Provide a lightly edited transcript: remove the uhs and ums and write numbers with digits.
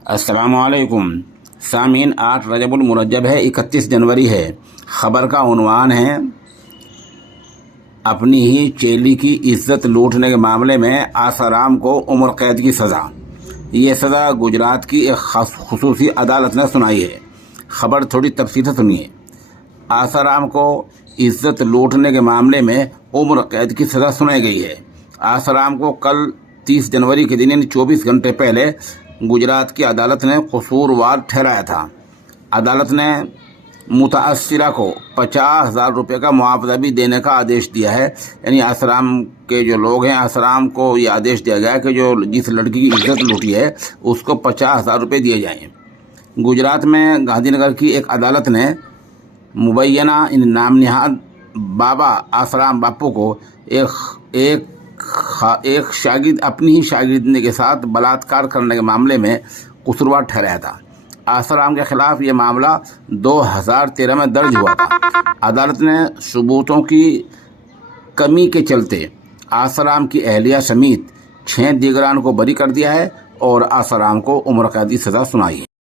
अस्सलाम वालेकुम सामीन। 8 रजबुल मुरज्जब है, 31 जनवरी है। खबर का उन्वान है अपनी ही चेली की इज्जत लूटने के मामले में आसाराम को उम्र कैद की सज़ा। ये सज़ा गुजरात की एक खुसूसी अदालत ने सुनाई है। खबर थोड़ी तफसील से सुनिए। आसाराम को इज्जत लूटने के मामले में उम्र कैद की सज़ा सुनाई गई है। आसाराम को कल 30 जनवरी के दिन 24 घंटे पहले गुजरात की अदालत ने कसूरवार ठहराया था। अदालत ने मुतासिरा को 50,000 रुपये का मुआवजा भी देने का आदेश दिया है। यानी आसाराम के जो लोग हैं, आसाराम को ये आदेश दिया गया है कि जो जिस लड़की की इज्जत लूटी है उसको 50,000 रुपये दिए जाएँ। गुजरात में गांधीनगर की एक अदालत ने मुबैना इन नाम निहाद बाबा आसाराम बापू को एक शागिर्द अपनी ही शागिर्दनी के साथ बलात्कार करने के मामले में कसूरवार ठहराया था। आसाराम के खिलाफ ये मामला 2013 में दर्ज हुआ था। अदालत ने सबूतों की कमी के चलते आसाराम की अहलिया समेत 6 दीगरान को बरी कर दिया है और आसाराम को उम्र कैद की सज़ा सुनाई है।